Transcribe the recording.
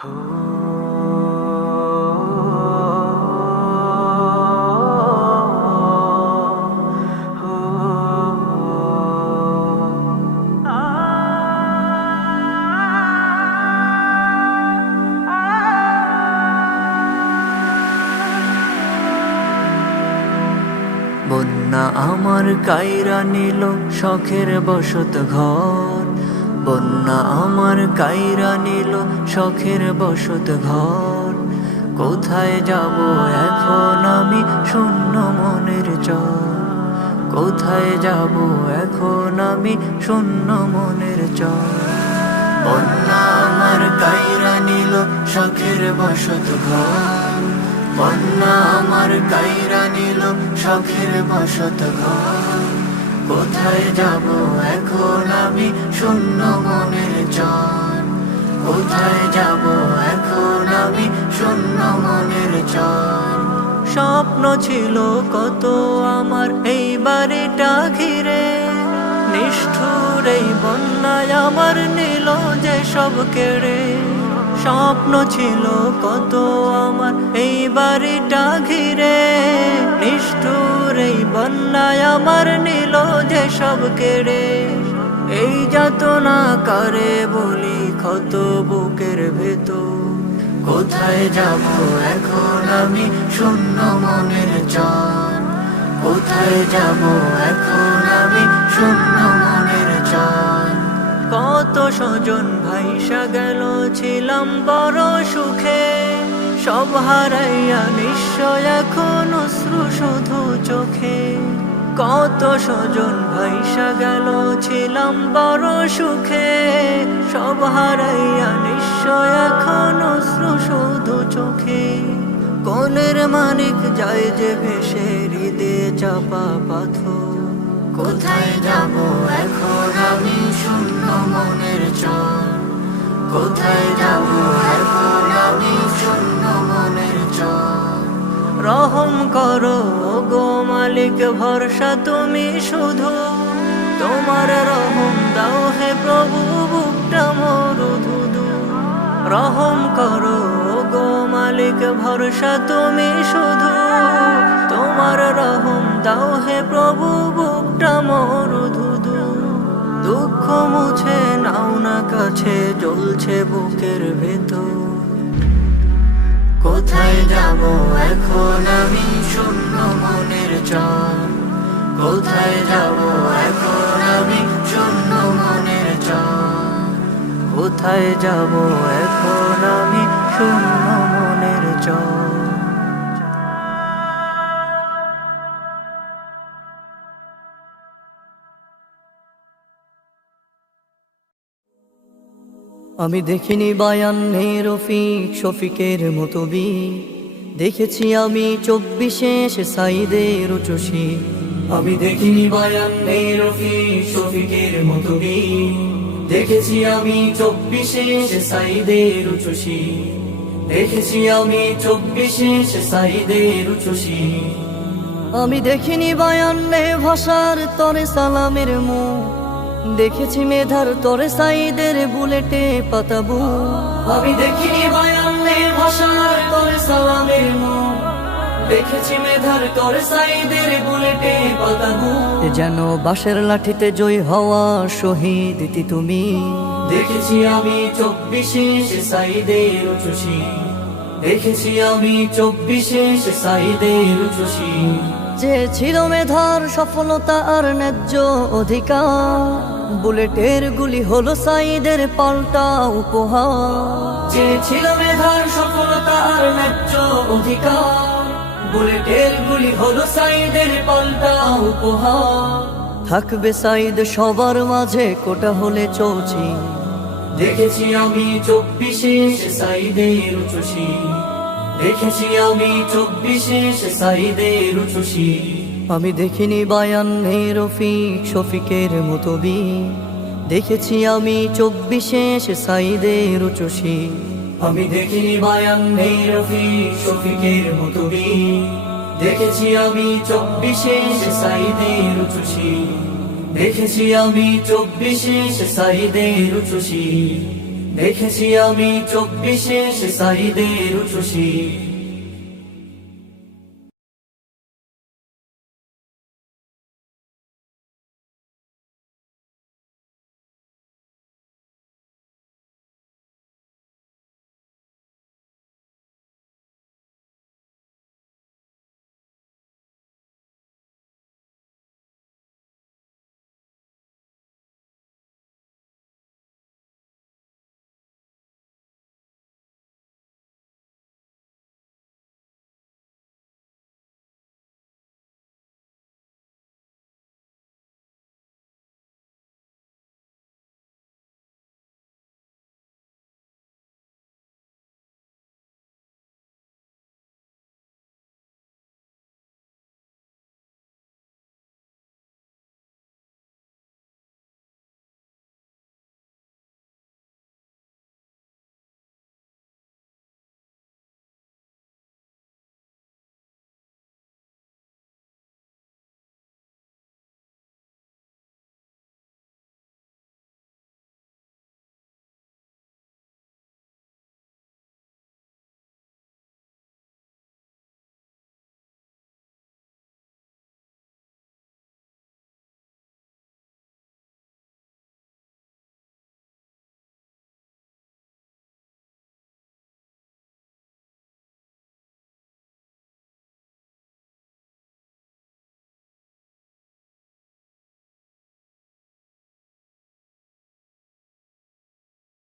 বন্যা আমার কাইরা নিল শখের বসত ঘর। বন্যা আমার কাইরা নিল শখের বসত ঘর। কোথায় যাব এখন আমি শূন্য মনের চর। কোথায় যাব এখন আমি শূন্য মনের চর। বন্যা আমার কাইরা নিল শখের বসত ঘর। বন্যা আমার কাইরা নিল শখের বসত ঘর। কোথায় যাব? এখন আমি শূন্য মনের চর কোথায় যাব? এখন আমি শূন্য মনের চর স্বপ্ন ছিল কত আমার এই বাড়িটা ঘিরে। নিষ্ঠুর এই বন্যায় আমার নীল যে সব কেড়ে। স্বপ্ন ছিল কত আমার, এই বাড়িটা ঘিরে। নিষ্ঠুর এই বন্যায় আমার নীল যে সব কেড়ে। এই যাতনা করে বলি ক্ষত বুকের ভেতর। কোথায় যাব এখন আমি শূন্য মনের চর? কোথায় যাব এখন আমি শূন্য মনের চর? কত স্বজন ভাইসা গেল, ছিলাম বড় সুখে। সব হারাইয়া নিশ্চয় এখন অশ্রু শুধু চোখে। কত স্বজন ভাইসা গেল, ছিলাম বড় সুখে। সব হারাইয়া নিশ্চয় এখন অশ্রু শুধু চোখে। কোলের মানিক যায় যে ভেসে, হৃদে চাপা পাথর। কোথায় যাব এখন আমি শূন্য মনের চর? কোথায় যাব? এখন আমি শূন্য মনের চর রহম করো গো মালিক, ভরসা তুমি শুধু। তোমার রহম দাও হে প্রভু, বুকটা মরু ধুধু। রহম করো গো মালিক, ভরসা তুমি শুধু। তোমার রহম দাও হে প্রভু, বুকটা মরু ধুধু। দুঃখ মুছে, নাও না কাছে, জ্বলছে বুকের ভেতর। কোথায় যাব এখন আমি শূন্য মনের চর কোথায় যাব এখন আমি শূন্য মনের চর কোথায় যাব এখন আমি শূন্য মনের চর আমি দেখিনি বায়ান নেই রফিক শফিকের মতো বি দেখেছি আমি চব্বিশে সাইদের উচসি আমি দেখিনি বায়ান নেই রফিক শফিকের মতো বি দেখেছি আমি চব্বিশে সাইদের উচসি দেখেছি আমি চব্বিশে সাইদের উচসি আমি দেখিনি বায়ান্নে ভাষার তরে সালামের মুখ। দেখেছি মেধার তরে সাইদের বুলেটে পাতাবু। আমি দেখিনি বায়ান্নে ভাষার তরে সালামের মুখ দেখেছি মেধার তরে সাইদের বুলেটে পাতাবু। যেন বাঁশের লাঠিতে জয় হওয়া শহীদ ইতি তুমি। দেখেছি আমি চব্বিশে সাইদের উচুসি দেখেছি আমি চব্বিশে সাইদের উচুসি যে ছিল মেধার সফলতা আর ন্যায্য অধিকার। বুলেটের গুলি হলো সাইদের পাল্টা উপহার। যে ছিল মেধার সফলতা আর ন্যায্য অধিকার। বুলেটের গুলি হলো সাইদের পাল্টা উপহার। থাকবে সাইদ সবার মাঝে, কোটা হলে চৌচি দেখেছি আমি চব্বিশে সাইদের উচুসি দেখেছি আমি চব্বিশে সাইদের উচুসি আমি দেখিনি বায়ান নেই রফিক শফিকের মতো বি। দেখেছি আমি চব্বিশে সাইদের উচুসি আমি দেখিনি বায়ান নেই রফিক শফিকের মতো বি। দেখেছি আমি চব্বিশে সাইদের উচুসি দেখেছি আমি চব্বিশে সাইদের উচুসি দেখেছি আমি চব্বিশে সাইদের উচ্ছ্বসী।